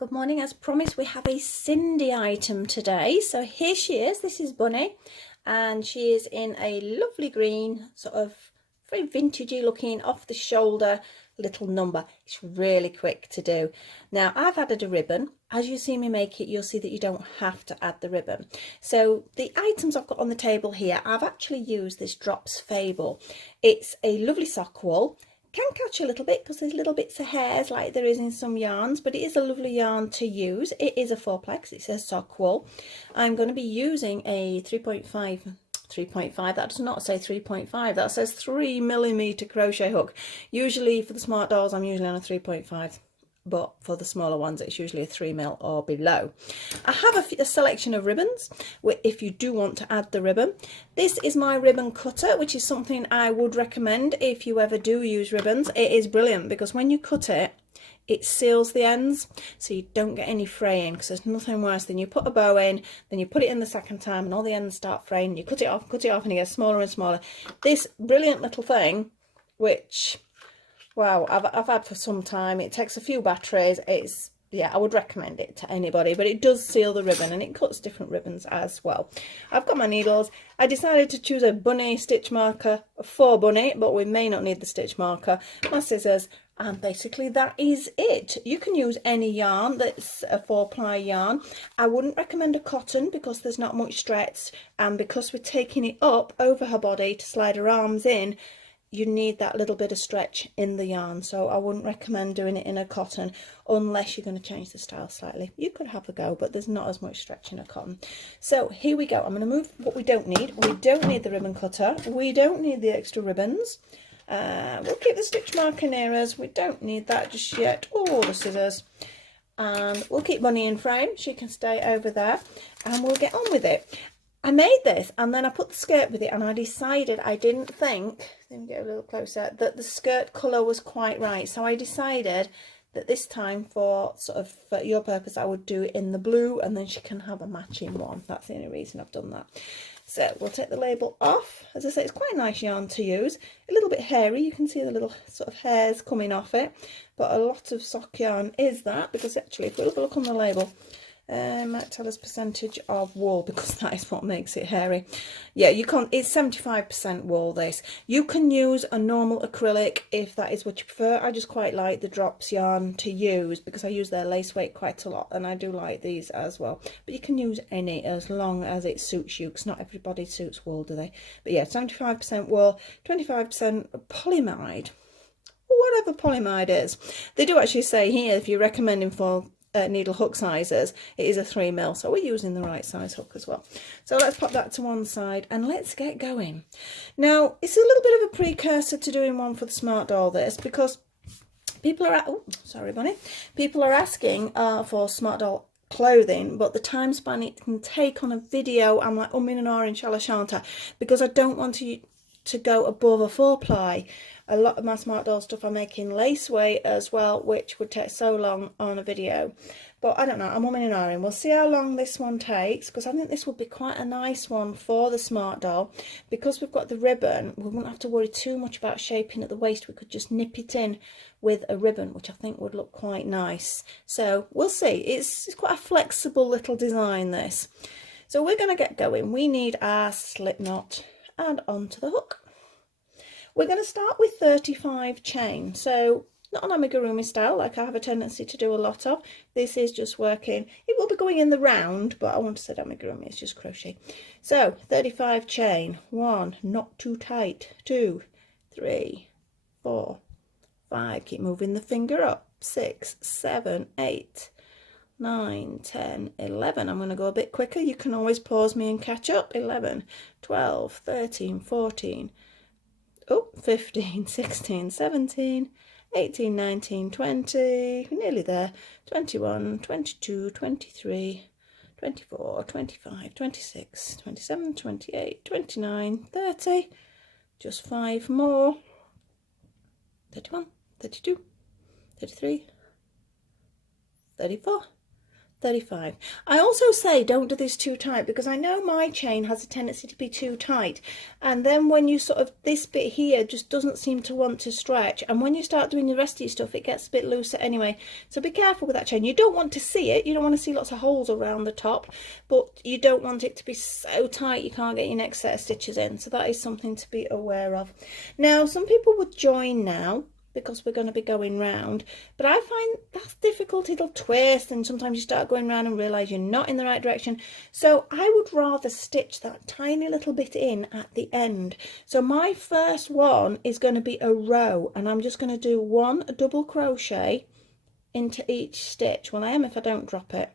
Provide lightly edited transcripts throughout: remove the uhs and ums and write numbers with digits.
Good morning. As promised, we have a Sindy item today. So here she is. This is Bunny, and she is in a lovely green, sort of very vintagey looking, off the shoulder little number. It's really quick to do. Now I've added a ribbon. As you see me make it, you'll see that you don't have to add the ribbon. So the items I've got on the table here, I've actually used this Drops Fable. It's a lovely sock wool. Can catch a little bit because there's little bits of hairs like there is in some yarns, but it is a lovely yarn to use. It is a 4-plex, it says sock wool. I'm going to be using a 3.5, that does not say 3.5, that says 3mm crochet hook. Usually for the smart dolls I'm usually on a 3.5, but for the smaller ones it's usually a 3mm or below. I have a selection of ribbons if you do want to add the ribbon. This is my ribbon cutter, which is something I would recommend if you ever do use ribbons. It is brilliant because when you cut it, it seals the ends so you don't get any fraying, because there's nothing worse than you put a bow in, then you put it in the second time and all the ends start fraying. You cut it off and it gets smaller and smaller. This brilliant little thing, which wow, I've had for some time. It takes a few batteries. It's, yeah, I would recommend it to anybody, but it does seal the ribbon and it cuts different ribbons as well. I've got my needles. I decided to choose a bunny stitch marker for Bunny, but we may not need the stitch marker, my scissors, and basically that is it. You can use any yarn that's a 4-ply yarn. I wouldn't recommend a cotton because there's not much stretch, and because we're taking it up over her body to slide her arms in, you need that little bit of stretch in the yarn, so I wouldn't recommend doing it in a cotton unless you're going to change the style slightly. You could have a go, but there's not as much stretch in a cotton. So here we go. I'm going to move what we don't need. We don't need the ribbon cutter. We don't need the extra ribbons. We'll keep the stitch marker near us. We don't need that just yet. Oh, the scissors. And we'll keep Bunny in frame. She can stay over there and we'll get on with it. I made this and then I put the skirt with it, and I decided I didn't think, let me get a little closer, that the skirt colour was quite right. So I decided that this time, for sort of for your purpose, I would do it in the blue and then she can have a matching one. That's the only reason I've done that. So we'll take the label off. As I say, it's quite a nice yarn to use. A little bit hairy, you can see the little sort of hairs coming off it, but a lot of sock yarn is that, because actually if we look on the label, might tell us percentage of wool, because that is what makes it hairy. Yeah, you can't, it's 75% wool this. You can use a normal acrylic if that is what you prefer. I just quite like the Drops yarn to use because I use their lace weight quite a lot, and I do like these as well. But you can use any as long as it suits you, because not everybody suits wool, do they? But yeah, 75% wool, 25% polyamide, whatever polyamide is. They do actually say here, if you're recommending for needle hook sizes, it is a 3mm, so we're using the right size hook as well. So let's pop that to one side and let's get going. Now it's a little bit of a precursor to doing one for the smart doll, this, because people are people are asking for smart doll clothing, but the time span it can take on a video, I'm like in and ahhing, shall I, shan't I, because I don't want to go above a 4-ply. A lot of my smart doll stuff I'm making lace weight as well, which would take so long on a video. But I don't know, I'm umming and ahhing. We'll see how long this one takes, because I think this would be quite a nice one for the smart doll. Because we've got the ribbon, we wouldn't have to worry too much about shaping at the waist. We could just nip it in with a ribbon, which I think would look quite nice. So we'll see. It's quite a flexible little design, this. So we're going to get going. We need our slip knot and onto the hook. We're going to start with 35 chain, so not an amigurumi style like I have a tendency to do a lot of. This is just working, it will be going in the round, but I want to say amigurumi, it's just crochet. So 35 chain, 1, not too tight, 2, 3, 4, 5, keep moving the finger up, 6, 7, 8, 9, 10, 11. I'm going to go a bit quicker, you can always pause me and catch up. 11, 12, 13, 14, 15, 16, 17, 18, 19, 20, we're nearly there, 21, 22, 23, 24, 25, 26, 27, 28, 29, 30, just 5 more, 31, 32, 33, 34, 35. I also say don't do this too tight, because I know my chain has a tendency to be too tight, and then when you sort of, this bit here just doesn't seem to want to stretch, and when you start doing the rest of your stuff it gets a bit looser anyway. So be careful with that chain. You don't want to see it, you don't want to see lots of holes around the top, but you don't want it to be so tight you can't get your next set of stitches in. So that is something to be aware of. Now some people would join now because we're going to be going round, but I find that's difficult. It'll twist, and sometimes you start going round and realize you're not in the right direction. So I would rather stitch that tiny little bit in at the end. So my first one is going to be a row, and I'm just going to do 1 double crochet into each stitch. Well, I am if I don't drop it.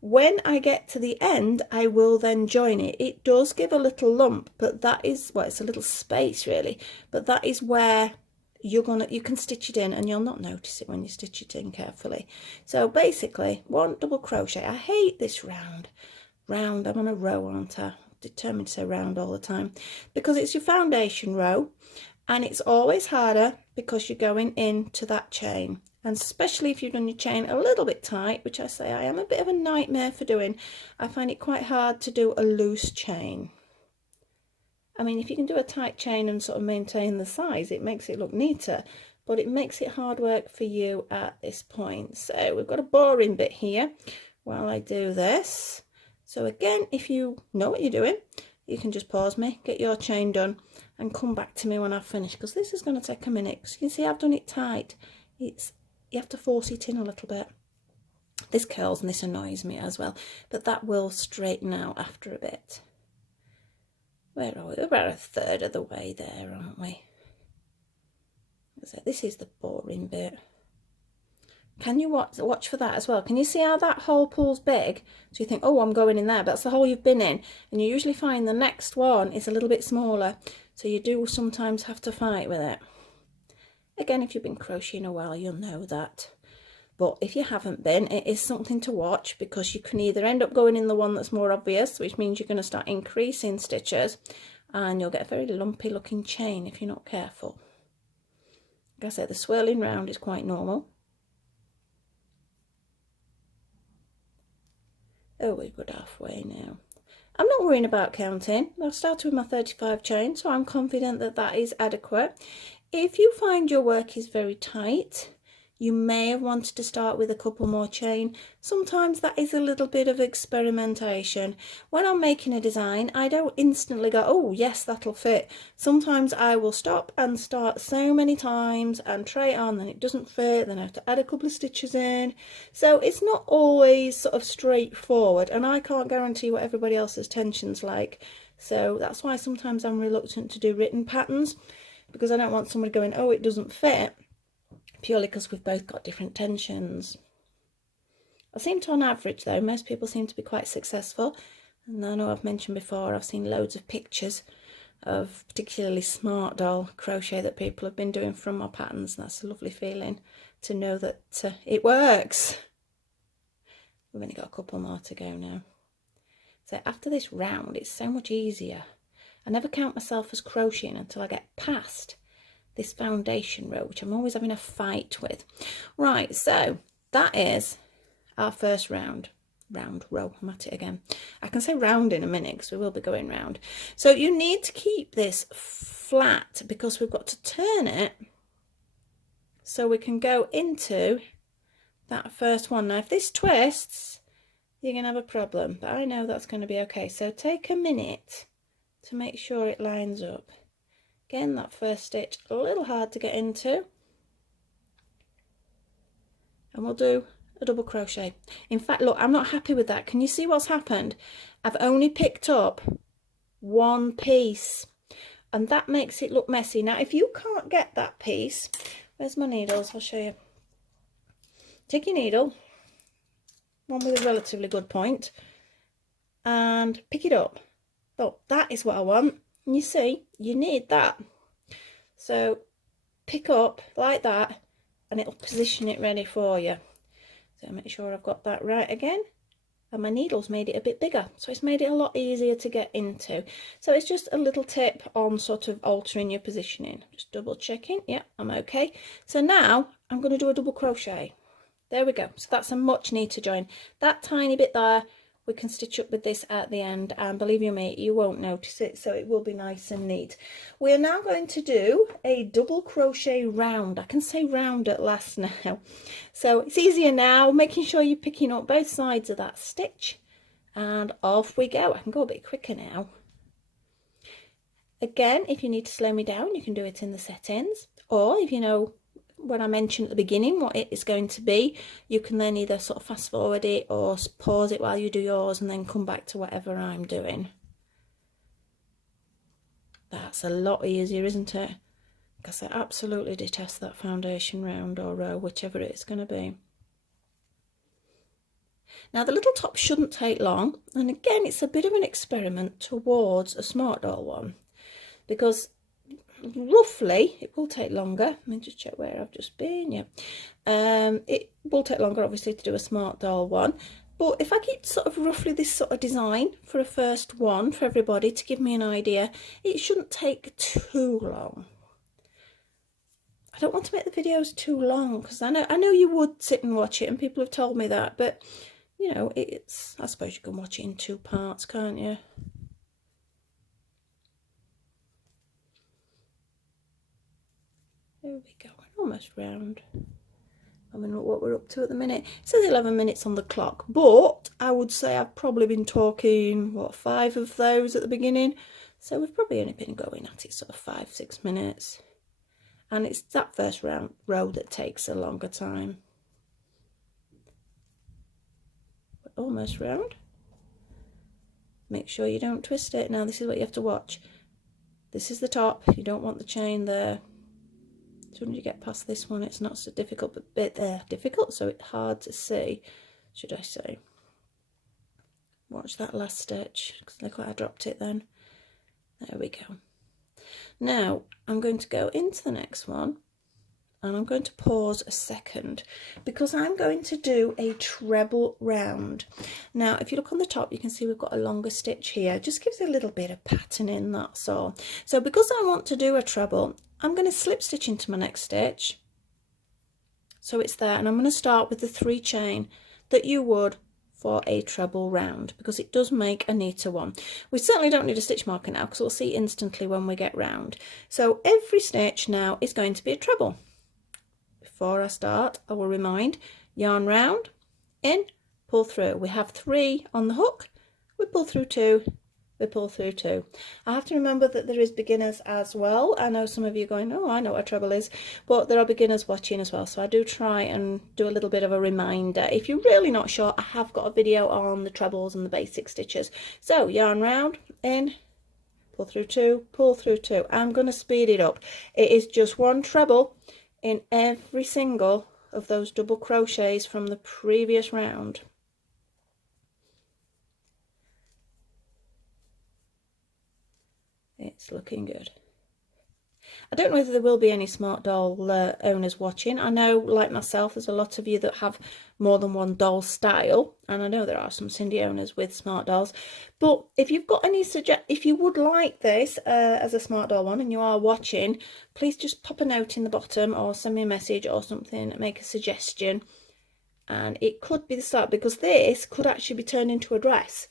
When I get to the end, I will then join it. It does give a little lump, but that is, well, it's a little space really, but that is where you can stitch it in, and you'll not notice it when you stitch it in carefully. So basically 1 double crochet. I hate this round. I'm on a row, aren't I? Determined to say round all the time, because it's your foundation row, and it's always harder because you're going into that chain, and especially if you've done your chain a little bit tight, which I say I am a bit of a nightmare for doing. I find it quite hard to do a loose chain. I mean, if you can do a tight chain and sort of maintain the size, it makes it look neater, but it makes it hard work for you at this point. So we've got a boring bit here while I do this. So again, if you know what you're doing, you can just pause me, get your chain done, and come back to me when I've finished, because this is going to take a minute. Because you can see I've done it tight. You have to force it in a little bit. This curls and this annoys me as well, but that will straighten out after a bit. Where are we? We're about a third of the way there, aren't we? So this is the boring bit. Can you watch for that as well? Can you see how that hole pulls big? So you think, oh, I'm going in there, but that's the hole you've been in. And you usually find the next one is a little bit smaller. So you do sometimes have to fight with it. Again, if you've been crocheting a while, you'll know that. But if you haven't been, it is something to watch, because you can either end up going in the one that's more obvious, which means you're going to start increasing stitches, and you'll get a very lumpy looking chain if you're not careful. Like I said, the swirling round is quite normal. Oh, we're good halfway now. I'm not worrying about counting. I've started with my 35 chain, so I'm confident that that is adequate. If you find your work is very tight, you may have wanted to start with a couple more chain. Sometimes that is a little bit of experimentation. When I'm making a design, I don't instantly go, oh yes, that'll fit. Sometimes I will stop and start so many times and try it on, then it doesn't fit, then I have to add a couple of stitches in. So it's not always sort of straightforward, and I can't guarantee what everybody else's tension's like. So that's why sometimes I'm reluctant to do written patterns, because I don't want somebody going, oh, it doesn't fit, purely because we've both got different tensions. I seem to, on average though, most people seem to be quite successful. And I know I've mentioned before, I've seen loads of pictures of particularly smart doll crochet that people have been doing from my patterns. And that's a lovely feeling to know that it works. We've only got a couple more to go now. So after this round, it's so much easier. I never count myself as crocheting until I get past this foundation row, which I'm always having a fight with. Right, so that is our first round row. I'm at it again. I can say round in a minute because we will be going round. So you need to keep this flat, because we've got to turn it so we can go into that first one. Now if this twists, you're gonna have a problem, but I know that's going to be okay. So take a minute to make sure it lines up. Again, that first stitch a little hard to get into, and we'll do a double crochet. In fact, look, I'm not happy with that. Can you see what's happened? I've only picked up one piece, and that makes it look messy. Now if you can't get that piece, where's my needles? I'll show you. Take your needle, one with a relatively good point, and pick it up. Look, that is what I want. And you see, you need that. So pick up like that, and it'll position it ready for you. So make sure I've got that right again. And my needle's made it a bit bigger, so it's made it a lot easier to get into. So it's just a little tip on sort of altering your positioning. Just double checking. Yeah, I'm okay. So now I'm going to do a double crochet. There we go. So that's a much neater join. That tiny bit there, we can stitch up with this at the end, and believe you me, you won't notice it, so it will be nice and neat. We are now going to do a double crochet round. I can say round at last now. So it's easier now, making sure you're picking up both sides of that stitch, and off we go. I can go a bit quicker now. Again, if you need to slow me down, you can do it in the settings, or if you know when I mentioned at the beginning what it is going to be, you can then either sort of fast forward it or pause it while you do yours and then come back to whatever I'm doing. That's a lot easier, isn't it? Because I absolutely detest that foundation round or row, whichever it's going to be. Now the little top shouldn't take long, and again it's a bit of an experiment towards a Smart Doll one, because roughly it will take longer. Let me just check where I've just been. Yeah, it will take longer obviously to do a Smart Doll one, but if I keep sort of roughly this sort of design for a first one for everybody to give me an idea, it shouldn't take too long. I don't want to make the videos too long because I know you would sit and watch it, and people have told me that, but you know, it's, I suppose you can watch it in 2 parts, can't you? There we go, we're almost round. I mean, what we're up to at the minute. It says 11 minutes on the clock, but I would say I've probably been talking, what, 5 of those at the beginning. So we've probably only been going at it sort of 5-6 minutes. And it's that first row that takes a longer time. We're almost round. Make sure you don't twist it. Now this is what you have to watch. This is the top. You don't want the chain there. As soon as you get past this one, it's not so difficult, but a bit difficult, so it's hard to see, should I say. Watch that last stitch, because look what I dropped it then. There we go. Now I'm going to go into the next one, and I'm going to pause a second because I'm going to do a treble round. Now if you look on the top, you can see we've got a longer stitch here. It just gives a little bit of patterning, that's all. So because I want to do a treble, I'm going to slip stitch into my next stitch, so it's there, and I'm going to start with the 3 chain that you would for a treble round, because it does make a neater one. We certainly don't need a stitch marker now because we'll see instantly when we get round. So every stitch now is going to be a treble. Before I start, I will remind, yarn round, in, pull through. We have 3 on the hook, we pull through 2, we pull through 2. I have to remember that there is beginners as well. I know some of you going, oh, I know what a treble is, but there are beginners watching as well, so I do try and do a little bit of a reminder. If you're really not sure, I have got a video on the trebles and the basic stitches. So yarn round, in, pull through 2, pull through 2. I'm going to speed it up. It is just 1 treble in every single of those double crochets from the previous round. It's looking good. I don't know whether there will be any Smart Doll owners watching. I know, like myself, there's a lot of you that have more than one doll style, and I know there are some Sindy owners with Smart Dolls. But if you've got any if you would like this as a Smart Doll one and you are watching, please just pop a note in the bottom or send me a message or something, make a suggestion. And it could be the start, because this could actually be turned into a dress.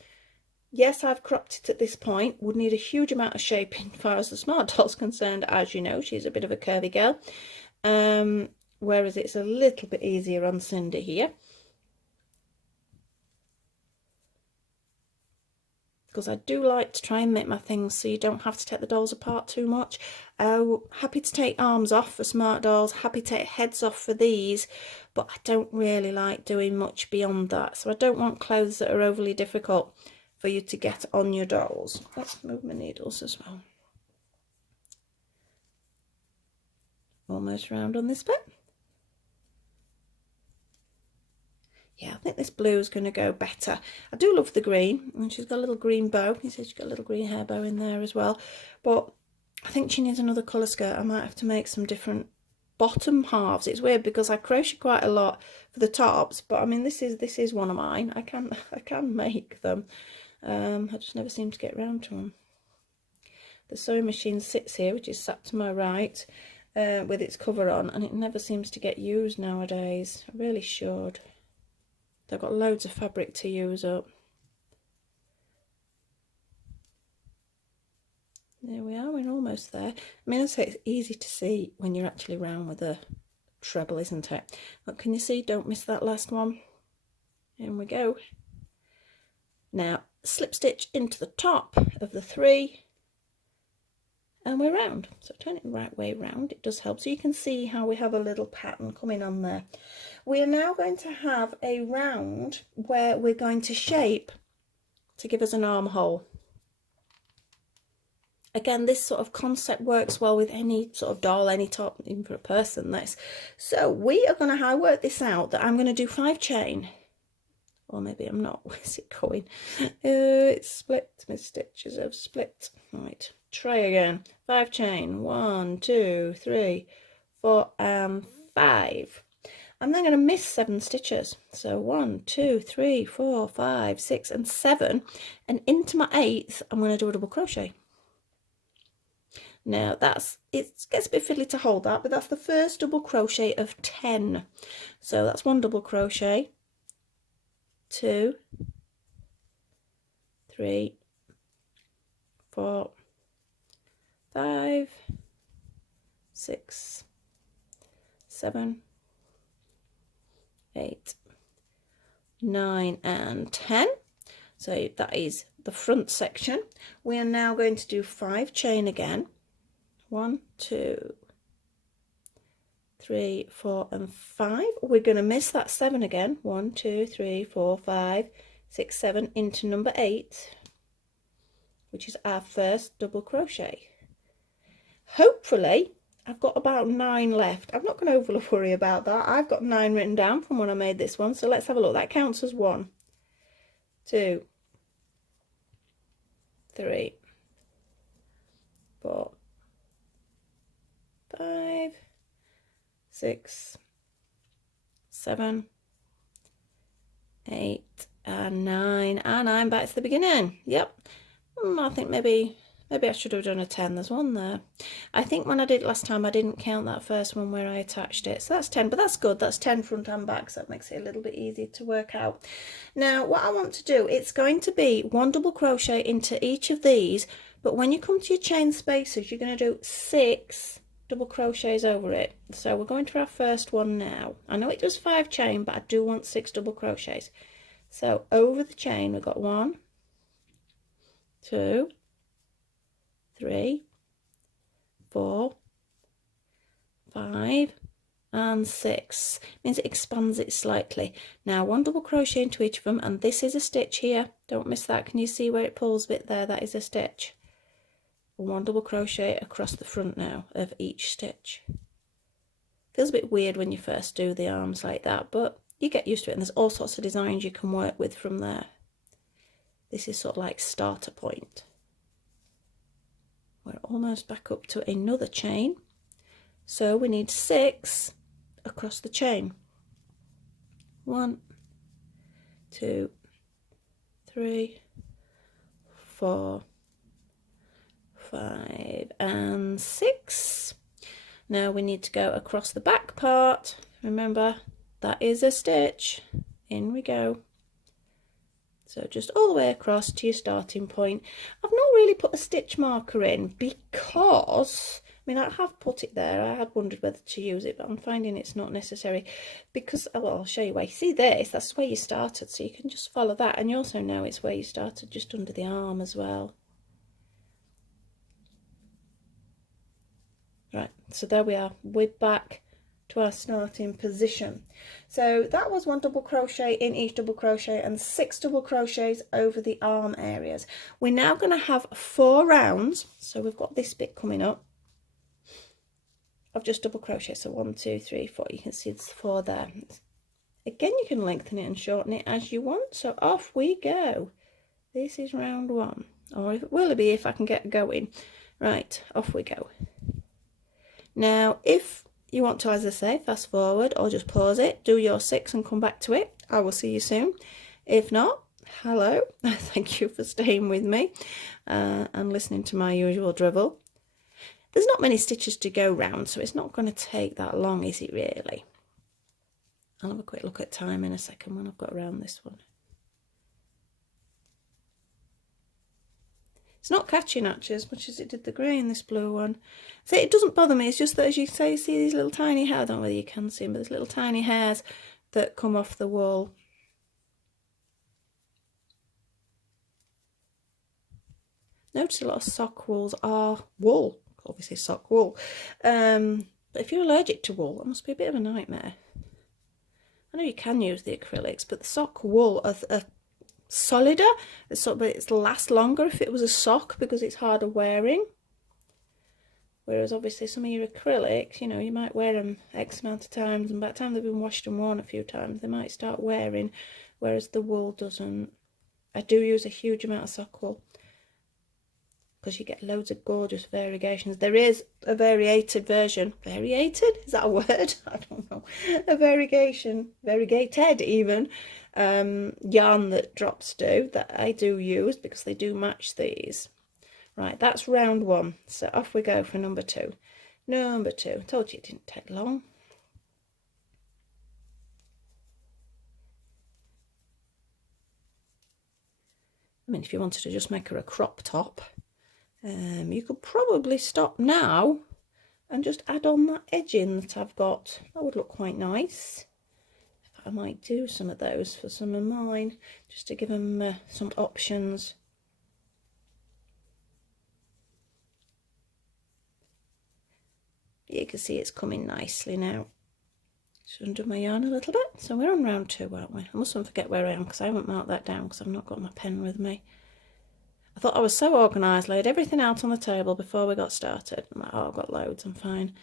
Yes, I've cropped it at this point, would need a huge amount of shaping as far as the Smart Doll's concerned. As you know, she's a bit of a curvy girl, whereas it's a little bit easier on Sindy here. Because I do like to try and make my things so you don't have to take the dolls apart too much. Happy to take arms off for Smart Dolls, happy to take heads off for these, but I don't really like doing much beyond that. So I don't want clothes that are overly difficult for you to get on your dolls. Let's move my needles as well. Almost round on this bit. Yeah, I think this blue is going to go better. I do love the green, and she's got a little green bow. He says she's got a little green hair bow in there as well, but I think she needs another colour skirt. I might have to make some different bottom halves. It's weird because I crochet quite a lot for the tops, but I mean this is one of mine. I can make them. I just never seem to get round to them. The sewing machine sits here, which is sat to my right. with its cover on, and it never seems to get used nowadays. I really should. They've got loads of fabric to use up. There we are, we're almost there. I mean, I say it's easy to see when you're actually round with a treble, isn't it? But can you see? Don't miss that last one. In we go. Now, slip stitch into the top of the 3, and we're round. So turn it the right way round, it does help. So you can see how we have a little pattern coming on there. We are now going to have a round where we're going to shape to give us an armhole. Again, this sort of concept works well with any sort of doll, any top, even for a person. This. So we are going to work this out, that I'm going to do 5 chain. Or maybe I'm not. Where's it going? It's split. My stitches have split. Right. Try again. 5 chain. 1, 2, 3, 4, and 5. I'm then going to miss 7 stitches. So 1, 2, 3, 4, 5, 6, and 7. And into my 8th, I'm going to do a double crochet. Now it gets a bit fiddly to hold that, but that's the first double crochet of 10. So that's 1 double crochet, 2, 3, 4, 5, 6, 7, 8, 9, and 10. So that is the front section. We are now going to do 5 chain again. 1, 2, 3, 4, and 5. We're going to miss that 7 again. 1, 2, 3, 4, 5, 6, 7 into number 8, which is our first double crochet. Hopefully, I've got about 9 left. I'm not going to overly worry about that. I've got 9 written down from when I made this one. So let's have a look. That counts as 1, 2, 3, 4, 5, 6, 7, 8, and 9, and I'm back to the beginning. Yep. I think maybe I should have done a 10. There's 1 there. I think when I did it last time, I didn't count that first one where I attached it. So that's 10, but that's good. That's 10 front and back, so that makes it a little bit easier to work out. Now, what I want to do, it's going to be 1 double crochet into each of these, but when you come to your chain spaces, you're going to do 6 double crochets over it. So we're going to our first one now. I know it does 5 chain, but I do want 6 double crochets. So over the chain, we've got 1, 2, 3, 4, 5, and 6. Means it expands it slightly. Now 1 double crochet into each of them, and this is a stitch here. Don't miss that. Can you see where it pulls a bit there? That is a stitch. 1 double crochet across the front now of each stitch. Feels a bit weird when you first do the arms like that, but you get used to it, and there's all sorts of designs you can work with from there. This is sort of like starter point. We're almost back up to another chain, so we need 6 across the chain. 1, 2, 3, 4, 5, and 6. Now we need to go across the back part. Remember, that is a stitch. In we go. So just all the way across to your starting point. I've not really put a stitch marker in because, I mean, I have put it there. I had wondered whether to use it, but I'm finding it's not necessary because, well, I'll show you where. You see this, that's where you started, so you can just follow that, and you also know it's where you started, just under the arm as well. Right, so there we are. We're back to our starting position. So that was 1 double crochet in each double crochet and 6 double crochets over the arm areas. We're now going to have 4 rounds. So we've got this bit coming up of just double crochet. So 1, 2, 3, 4. You can see there's 4 there. Again, you can lengthen it and shorten it as you want. So off we go. This is round 1, or it will be if I can get going. Right, off we go. Now, if you want to, as I say, fast forward or just pause it, do your 6 and come back to it. I will see you soon. If not, hello. Thank you for staying with me and listening to my usual drivel. There's not many stitches to go round, so it's not going to take that long, is it really? I'll have a quick look at time in a second when I've got around this one. It's not catching actually as much as it did the grey in this blue one. So it doesn't bother me, it's just that, as you say, see these little tiny hairs, I don't know whether you can see them, but there's little tiny hairs that come off the wool. Notice a lot of sock wools are wool, obviously sock wool. But if you're allergic to wool, that must be a bit of a nightmare. I know you can use the acrylics, but the sock wool are solider, but it lasts longer if it was a sock because it's harder wearing. Whereas obviously some of your acrylics, you know, you might wear them X amount of times, and by the time they've been washed and worn a few times, they might start wearing, whereas the wool doesn't. I do use a huge amount of sock wool because you get loads of gorgeous variegations. There is a variegated version. Variegated? Is that a word? I don't know. A variegated even, yarn that drops do, that I do use because they do match these. Right, that's round one. So off we go for number two. Number two. Told you it didn't take long. I mean, if you wanted to just make her a crop top, you could probably stop now and just add on that edging that I've got. That would look quite nice. I might do some of those for some of mine, just to give them some options. You can see it's coming nicely now. Just undo my yarn a little bit. So we're on round two, aren't we? I mustn't forget where I am because I haven't marked that down because I've not got my pen with me. I thought I was so organised, laid everything out on the table before we got started. I'm like, oh, I've got loads, I'm fine.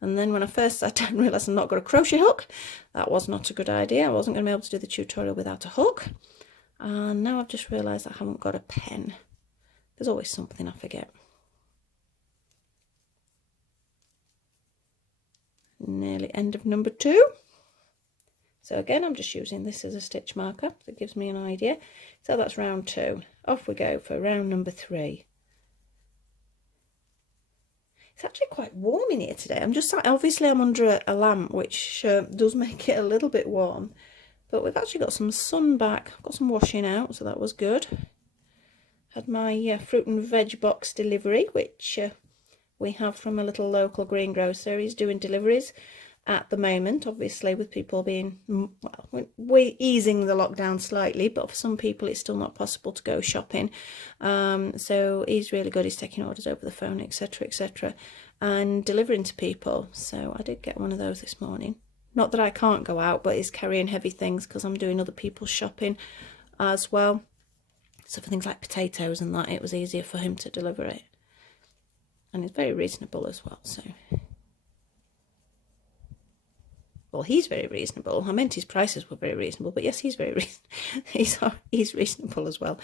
And then when I first sat down and realised I've not got a crochet hook, that was not a good idea. I wasn't going to be able to do the tutorial without a hook. And now I've just realised I haven't got a pen. There's always something I forget. Nearly end of number two. So again, I'm just using this as a stitch marker. That gives me an idea. So that's round two. Off we go for round number three. It's actually quite warm in here today. Obviously I'm under a lamp, which does make it a little bit warm. But we've actually got some sun back. I've got some washing out, so that was good. Had my fruit and veg box delivery, which we have from a little local greengrocer. He's doing deliveries at the moment, obviously with people being, well, we're easing the lockdown slightly, but for some people it's still not possible to go shopping. So he's really good. He's taking orders over the phone, etc, etc, and delivering to people. So I did get one of those this morning. Not that I can't go out, but he's carrying heavy things because I'm doing other people's shopping as well. So for things like potatoes and that, it was easier for him to deliver it. And it's very reasonable as well, so... Well, he's very reasonable. I meant his prices were very reasonable, but yes, he's very he's reasonable as well.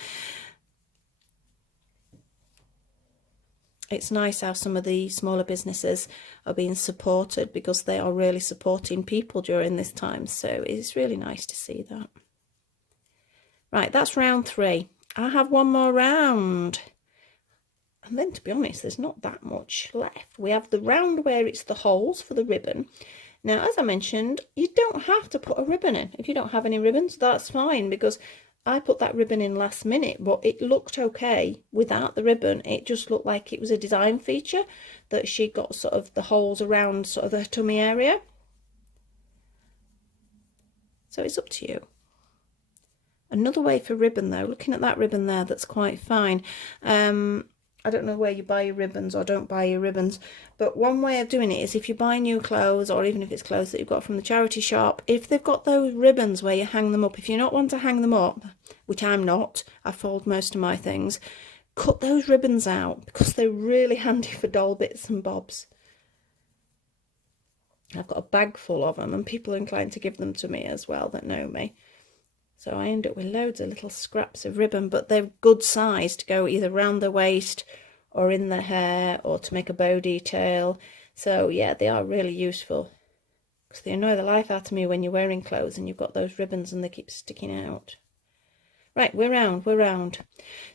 It's nice how some of the smaller businesses are being supported because they are really supporting people during this time. So it's really nice to see that. Right, that's round three. I have one more round. And then, to be honest, there's not that much left. We have the round where it's the holes for the ribbon. Now, as I mentioned, you don't have to put a ribbon in. If you don't have any ribbons, that's fine, because I put that ribbon in last minute, but it looked okay without the ribbon. It just looked like it was a design feature that she got sort of the holes around sort of the tummy area. So it's up to you. Another way for ribbon though, looking at that ribbon there, that's quite fine. I don't know where you buy your ribbons or don't buy your ribbons, but one way of doing it is if you buy new clothes, or even if it's clothes that you've got from the charity shop, if they've got those ribbons where you hang them up, if you're not one to hang them up, which I'm not, I fold most of my things, cut those ribbons out because they're really handy for doll bits and bobs. I've got a bag full of them and people are inclined to give them to me as well that know me. So I end up with loads of little scraps of ribbon, but they're good size to go either round the waist or in the hair or to make a bow detail. So yeah, they are really useful because they annoy the life out of me when you're wearing clothes and you've got those ribbons and they keep sticking out. Right, we're round.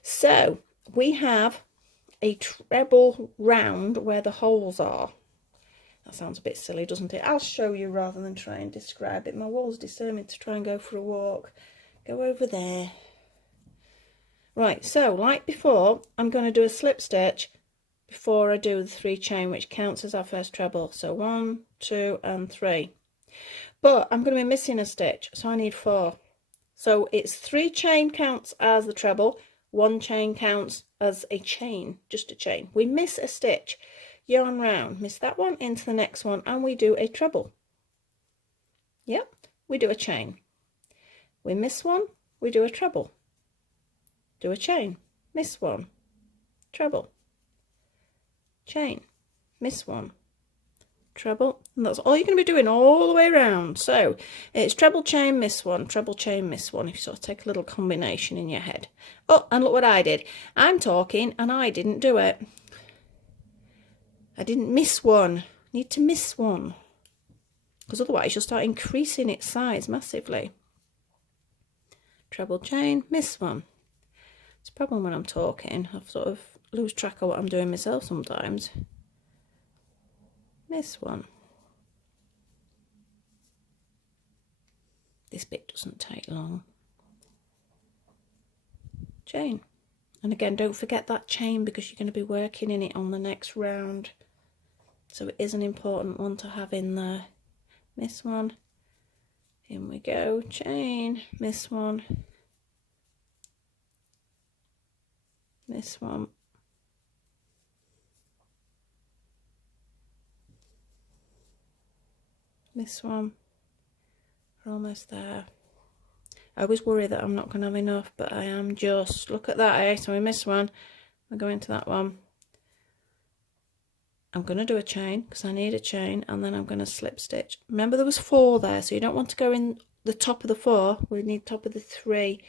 So we have a treble round where the holes are. That sounds a bit silly, doesn't it? I'll show you rather than try and describe it. My wool's determined to try and go for a walk. Go over there. Right, so like before, I'm going to do a slip stitch before I do the 3 chain, which counts as our first treble. So 1, 2 and 3. But I'm going to be missing a stitch, so I need 4. So it's 3 chain counts as the treble, 1 chain counts as a chain, just a chain. We miss a stitch, yarn round, miss that one, into the next one, and we do a treble. Yep, we do a chain. We miss one, we do a treble. Do a chain, miss one, treble, chain, miss one, treble, and that's all you're going to be doing all the way around. So it's treble, chain, miss one, treble, chain, miss one, if you sort of take a little combination in your head. Oh, and look what I did. I'm talking and I didn't do it. I didn't miss one. Need to miss one, because otherwise you'll start increasing its size massively. Treble, chain, miss one. It's a problem when I'm talking. I sort of lose track of what I'm doing myself sometimes. Miss one. This bit doesn't take long. Chain. And again, don't forget that chain, because you're going to be working in it on the next round. So it is an important one to have in there. Miss one. In we go. Chain. Miss one. Miss one. Miss one. We're almost there. I always worry that I'm not going to have enough, but I am just. Look at that, eh? So we miss one. We're going to that one. I'm going to do a chain, because I need a chain, and then I'm going to slip stitch. Remember there was 4 there, so you don't want to go in the top of the 4. We need top of the 3,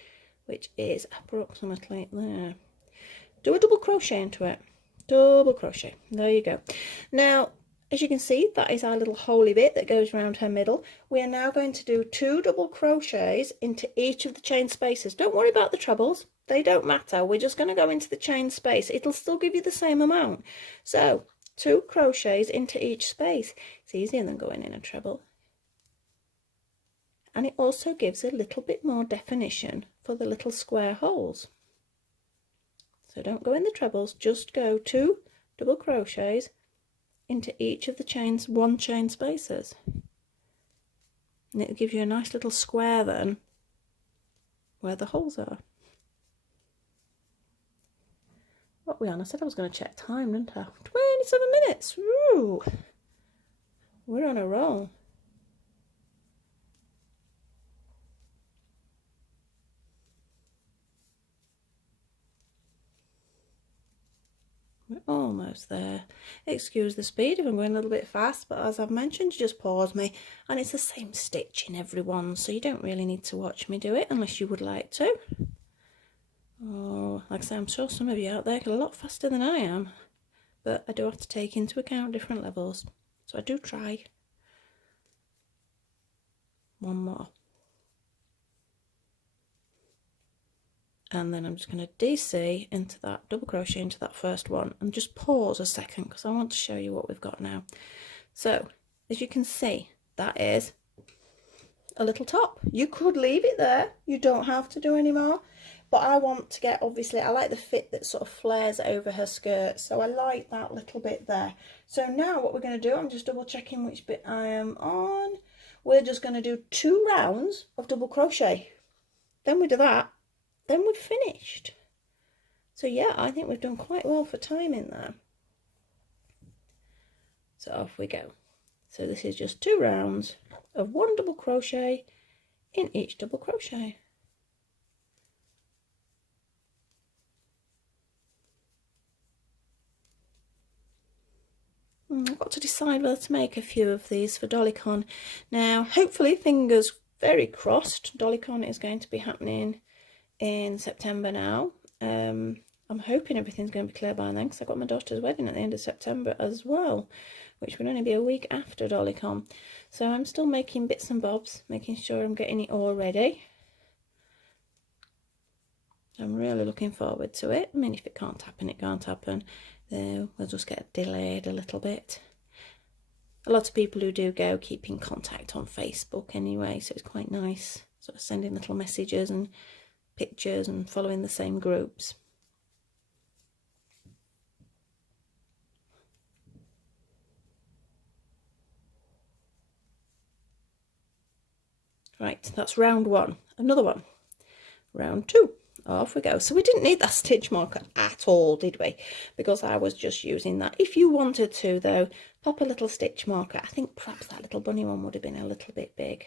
which is approximately there. Do a double crochet into it. Double crochet. There you go. Now, as you can see, that is our little holy bit that goes around her middle. We are now going to do 2 double crochets into each of the chain spaces. Don't worry about the trebles. They don't matter. We're just going to go into the chain space. It'll still give you the same amount. So 2 crochets into each space. It's easier than going in a treble. And it also gives a little bit more definition for the little square holes. So don't go in the trebles, just go 2 double crochets into each of the chains, 1 chain spaces. And it'll give you a nice little square then where the holes are. What are we on? I said I was going to check time, didn't I? 27 minutes. Woo! We're on a roll. We're almost there. Excuse the speed if I'm going a little bit fast, but as I've mentioned, you just pause me, and it's the same stitch in every one, so you don't really need to watch me do it unless you would like to. Oh, like I say, I'm sure some of you out there get a lot faster than I am, but I do have to take into account different levels, so I do try. One more. And then I'm just going to DC into that, double crochet into that first one, and just pause a second because I want to show you what we've got now. So as you can see, that is a little top. You could leave it there, you don't have to do any more, but I want to get, obviously I like the fit that sort of flares over her skirt, so I like that little bit there. So now what we're going to do, I'm just double checking which bit I am on. We're just going to do 2 rounds of double crochet, then we do that, then we've finished. So yeah, I think we've done quite well for timing there. So off we go. So this is just 2 rounds of 1 double crochet in each double crochet. I've got to decide whether to make a few of these for Dollycon. Now, hopefully, fingers very crossed, Dollycon is going to be happening in September now. I'm hoping everything's going to be clear by then, because I've got my daughter's wedding at the end of September as well, which would only be a week after Dollycon. So I'm still making bits and bobs, making sure I'm getting it all ready. I'm really looking forward to it. I mean, if it can't happen, it can't happen. We'll just get delayed a little bit. A lot of people who do go keep in contact on Facebook anyway, so it's quite nice, sort of sending little messages and pictures and following the same groups. Right, that's round one. Another one. Round two. Off we go. So we didn't need that stitch marker at all, did we? Because I was just using that. If you wanted to, though, pop a little stitch marker. I think perhaps that little bunny one would have been a little bit big.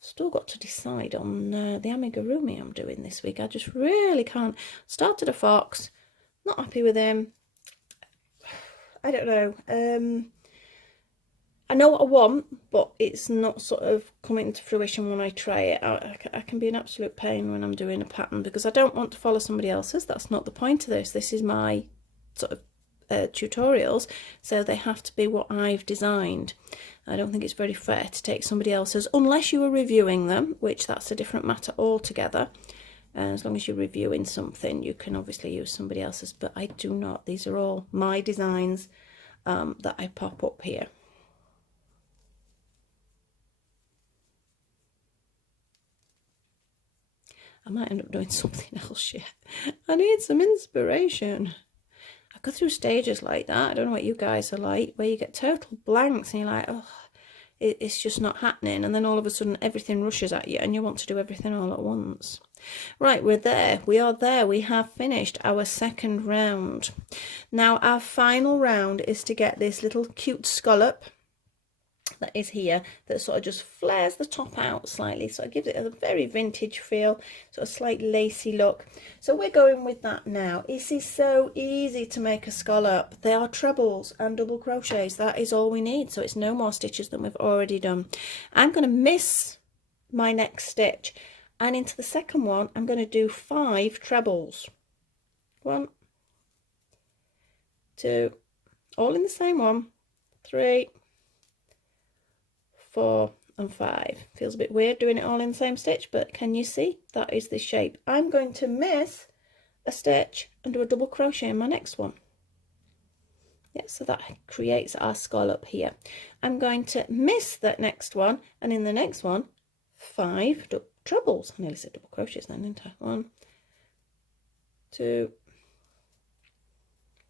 Still got to decide on the amigurumi I'm doing this week. I just really can't. Started a fox, not happy with him. I don't know. I know what I want, but it's not sort of coming to fruition when I try it. I can be an absolute pain when I'm doing a pattern because I don't want to follow somebody else's. That's not the point of this. This is my sort of tutorials, so they have to be what I've designed. I don't think it's very fair to take somebody else's unless you are reviewing them, which that's a different matter altogether. As long as you're reviewing something, you can obviously use somebody else's, but I do not. These are all my designs that I pop up here. I might end up doing something else yet. I need some inspiration. I go through stages like that. I don't know what you guys are like, where you get total blanks and you're like, oh, it's just not happening. And then all of a sudden everything rushes at you and you want to do everything all at once. Right, we're there. We are there. We have finished our second round. Now our final round is to get this little cute scallop that is here, that sort of just flares the top out slightly, so it gives it a very vintage feel, sort of slight lacy look. So we're going with that now. This is so easy to make a scallop. They are trebles and double crochets. That is all we need, so it's no more stitches than we've already done. I'm going to miss my next stitch, and into the second one I'm going to do 5 trebles. 1, 2, all in the same one, 3, 4 and 5. Feels a bit weird doing it all in the same stitch, but can you see? That is the shape. I'm going to miss a stitch and do a double crochet in my next one. Yeah, so that creates our scallop here. I'm going to miss that next one, and in the next one, 5 trebles. I nearly said double crochets then, didn't I? 1, 2,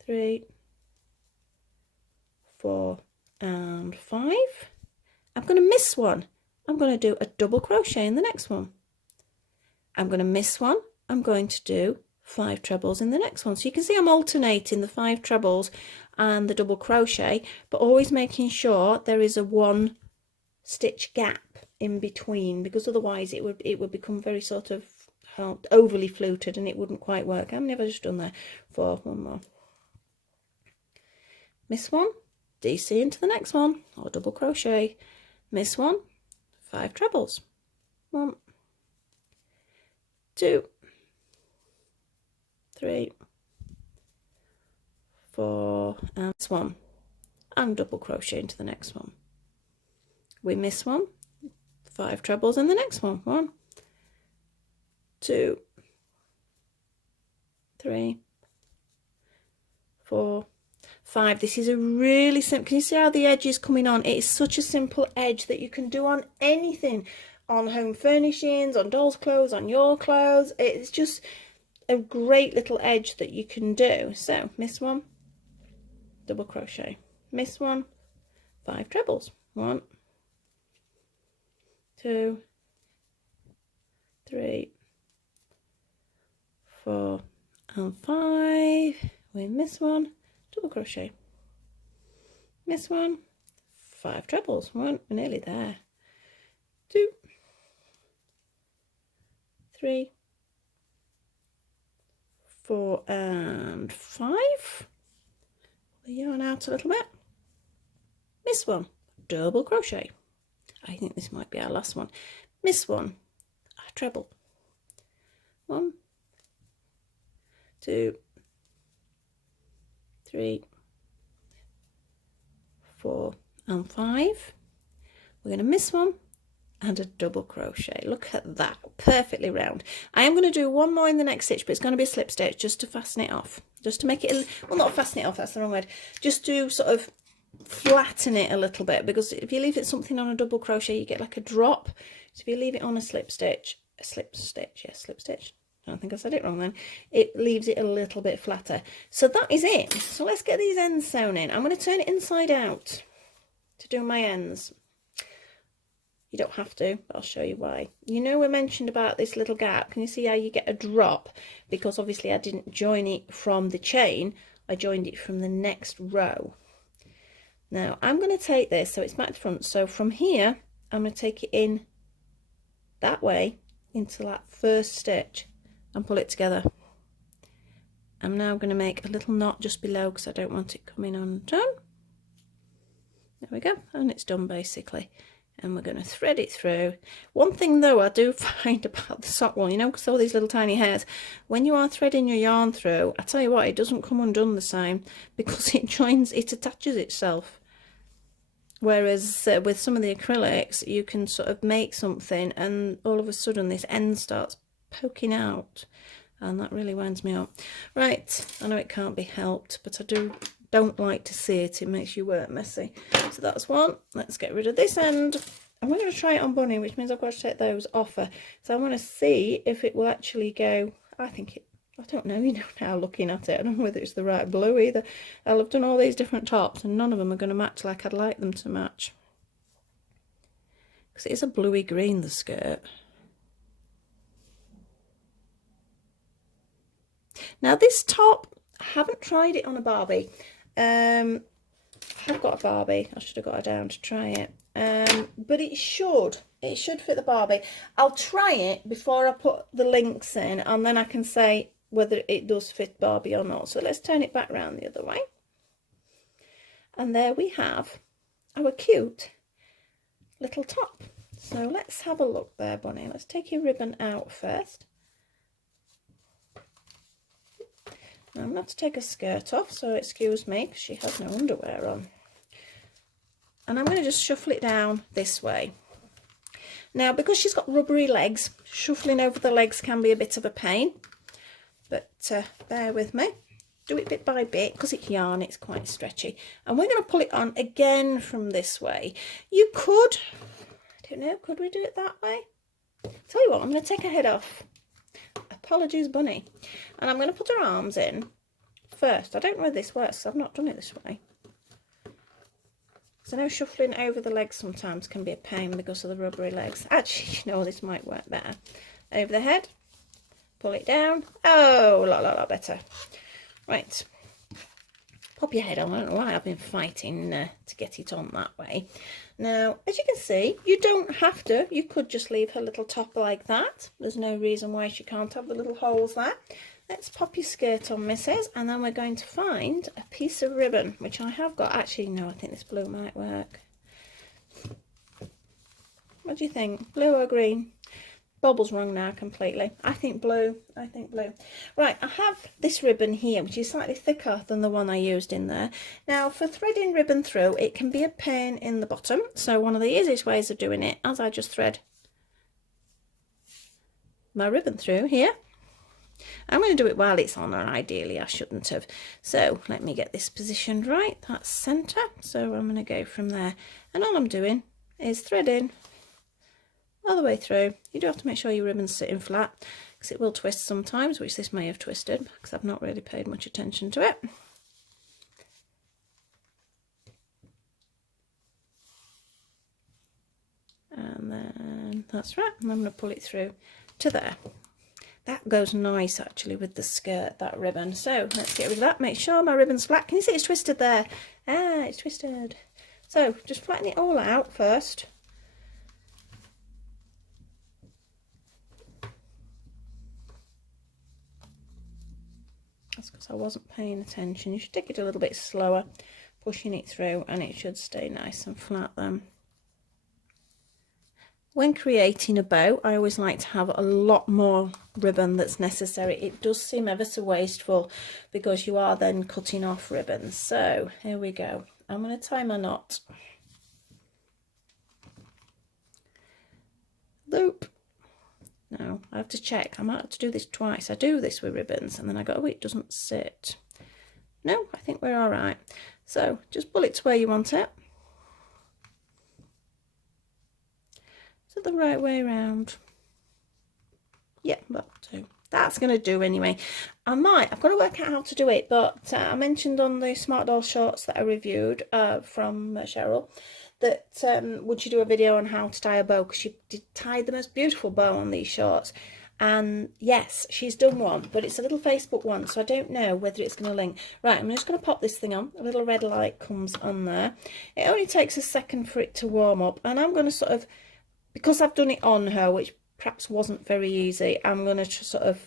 3, 4 and 5. I'm going to miss one. I'm going to do a double crochet in the next one. I'm going to miss one. I'm going to do 5 trebles in the next one. So you can see I'm alternating the 5 trebles and the double crochet, but always making sure there is a 1 stitch gap in between, because otherwise it would become very sort of overly fluted and it wouldn't quite work. How many have I just done there? 4. One more. Miss one, DC into the next one, or double crochet. Miss one, 5 trebles. 1, 2, 3, 4, and this one, and double crochet into the next one. We miss one, 5 trebles in the next one. 1, 2, 3, 4, 5. This is a really simple, can you see how the edge is coming on? It is such a simple edge that you can do on anything, on home furnishings, on dolls' clothes, on your clothes. It's just a great little edge that you can do. So miss one, double crochet, miss one, 5 trebles. 1, 2, 3, 4 and 5. We miss one, double crochet, miss one, 5 trebles. 1, we're nearly there. 2, 3, 4 and 5. The yarn out a little bit. Miss one, double crochet. I think this might be our last one. Miss one, a treble. 1, 2, 3, 4 and 5. we're going to miss one and a double crochet. Look at that, perfectly round. I am going to do one more in the next stitch, but it's going to be a slip stitch just to fasten it off, just to make it, well, not fasten it off, that's the wrong word, just to sort of flatten it a little bit, because if you leave it something on a double crochet you get like a drop. So if you leave it on a slip stitch, I don't think I said it wrong then, it leaves it a little bit flatter. So that is it. So let's get these ends sewn in. I'm going to turn it inside out to do my ends. You don't have to, but I'll show you why. You know, we mentioned about this little gap. Can you see how you get a drop? Because obviously I didn't join it from the chain, I joined it from the next row. Now I'm going to take this, so it's back to front, so from here I'm going to take it in that way into that first stitch and pull it together. I'm now going to make a little knot just below because I don't want it coming undone. There we go, and it's done basically. And we're going to thread it through. One thing though I do find about the sock wool, you know, because all these little tiny hairs, when you are threading your yarn through, I tell you what, it doesn't come undone the same, because it joins, it attaches itself. Whereas with some of the acrylics, you can sort of make something and all of a sudden this end starts poking out, and that really winds me up. Right, I know it can't be helped, but I don't like to see it. It makes your work messy. So that's one. Let's get rid of this end. And we're going to try it on Bunny, which means I've got to take those off her. So I want to see if it will actually go. I don't know, you know, now looking at it, I don't know whether it's the right blue either. I've done all these different tops and none of them are going to match like I'd like them to match. Because it is a bluey green, the skirt. Now this top, I haven't tried it on a Barbie. I've got a Barbie. I should have got her down to try it. But it should fit the Barbie. I'll try it before I put the links in, and then I can say whether it does fit Barbie or not. So let's turn it back round the other way. And there we have our cute little top. So let's have a look there, Bunny. Let's take your ribbon out first. Now I'm going to have to take a skirt off, so excuse me, because she has no underwear on. And I'm going to just shuffle it down this way. Now, because she's got rubbery legs, shuffling over the legs can be a bit of a pain. But bear with me. Do it bit by bit, because it's yarn, it's quite stretchy. And we're going to pull it on again from this way. You could, I don't know, could we do it that way? Tell you what, I'm going to take her head off. Apologies, Bunny. And I'm going to put her arms in first. I don't know whether this works, because I've not done it this way. Because I know shuffling over the legs sometimes can be a pain because of the rubbery legs. Actually, you know, this might work better. Over the head, pull it down. Oh, a lot better. Right. Pop your head on. I don't know why I've been fighting to get it on that way. Now, as you can see, you don't have to. You could just leave her little top like that. There's no reason why she can't have the little holes there. Let's pop your skirt on, missus, and then we're going to find a piece of ribbon, which I have got. Actually, no, I think this blue might work. What do you think? Blue or green? Bobble's wrong now completely. I think blue. I think blue. Right, I have this ribbon here, which is slightly thicker than the one I used in there. Now, for threading ribbon through, it can be a pain in the bottom. So one of the easiest ways of doing it, as I just thread my ribbon through here. I'm going to do it while it's on, or ideally I shouldn't have. So let me get this positioned right. That's centre. So I'm going to go from there. And all I'm doing is threading all the way through. You do have to make sure your ribbon's sitting flat, because it will twist sometimes, which this may have twisted because I've not really paid much attention to it. And then that's right, and I'm going to pull it through to there. That goes nice actually with the skirt, that ribbon. So let's get rid of that, make sure my ribbon's flat. Can you see it's twisted there? Ah, it's twisted. So just flatten it all out first. That's because I wasn't paying attention. You should take it a little bit slower, pushing it through, and it should stay nice and flat then. When creating a bow, I always like to have a lot more ribbon that's necessary. It does seem ever so wasteful because you are then cutting off ribbons. So here we go. I'm going to tie my knot. I have to check. I might have to do this twice. I do this with ribbons and then I go, oh, it doesn't sit. No, I think we're all right. So just pull it to where you want it. Is it the right way around? Yeah, that'll do. That's going to do anyway. I've got to work out how to do it, but I mentioned on the Smart Doll shorts that I reviewed from Cheryl that would she do a video on how to tie a bow, because she tied the most beautiful bow on these shorts. And yes, she's done one, but it's a little Facebook one, so I don't know whether it's going to link. Right, I'm just going to pop this thing on. A little red light comes on there. It only takes a second for it to warm up, and I'm going to sort of, because I've done it on her, which perhaps wasn't very easy, I'm going to sort of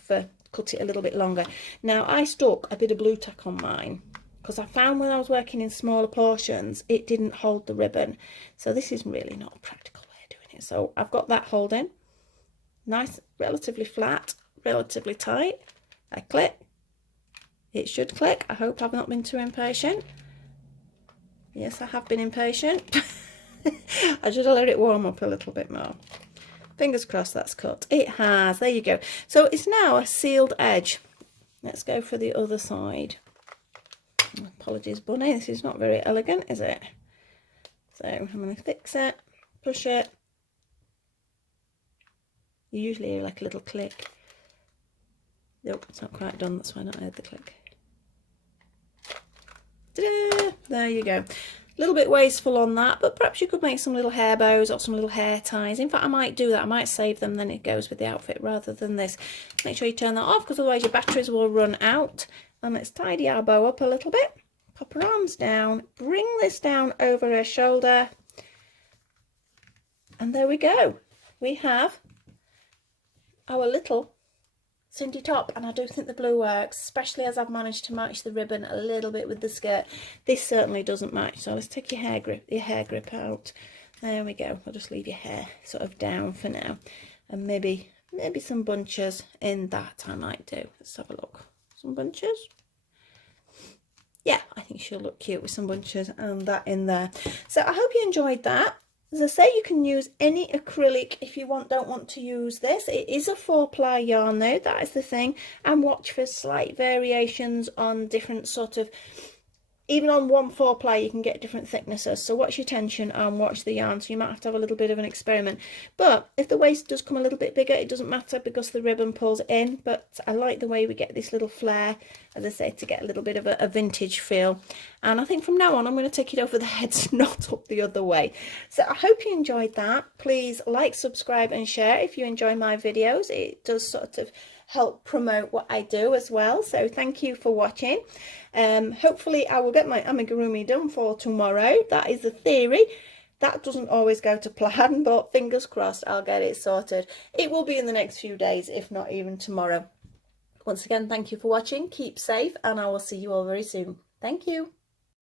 cut it a little bit longer. Now, I stuck a bit of blue tack on mine, because I found when I was working in smaller portions, it didn't hold the ribbon. So this is really not a practical way of doing it. So I've got that holding. Nice, relatively flat, relatively tight. I click. It should click. I hope I've not been too impatient. Yes, I have been impatient. I should have let it warm up a little bit more. Fingers crossed that's cut. It has. There you go. So it's now a sealed edge. Let's go for the other side. Apologies, Bunny. This is not very elegant, is it? So I'm going to fix it, push it. You usually hear like a little click. Nope, it's not quite done. That's why I not heard the click. Ta-da! There you go. A little bit wasteful on that, but perhaps you could make some little hair bows or some little hair ties. In fact, I might do that. I might save them, then it goes with the outfit rather than this. Make sure you turn that off, because otherwise your batteries will run out. And let's tidy our bow up a little bit. Pop her arms down, bring this down over her shoulder. And there we go. We have our little Sindy top, and I do think the blue works, especially as I've managed to match the ribbon a little bit with the skirt. This certainly doesn't match, so let's take your hair grip out. There we go. I'll just leave your hair sort of down for now, and maybe some bunches in that I might do. Let's have a look. Some bunches. Yeah, I think she'll look cute with some bunches and that in there. So I hope you enjoyed that. As I say, you can use any acrylic if you don't want to use this. It is a 4-ply yarn though, that is the thing. And watch for slight variations on different sort of, even on one 4-ply you can get different thicknesses. So watch your tension and watch the yarn. So you might have to have a little bit of an experiment. But if the waist does come a little bit bigger, it doesn't matter because the ribbon pulls in. But I like the way we get this little flare, as I say, to get a little bit of a vintage feel. And I think from now on I'm going to take it over the heads, not up the other way. So I hope you enjoyed that. Please like, subscribe and share if you enjoy my videos. It does sort of help promote what I do as well. So thank you for watching. Hopefully I will get my amigurumi done for tomorrow. That is the theory. That doesn't always go to plan, but fingers crossed I'll get it sorted. It will be in the next few days, if not even tomorrow. Once again, thank you for watching. Keep safe, and I will see you all very soon. Thank you.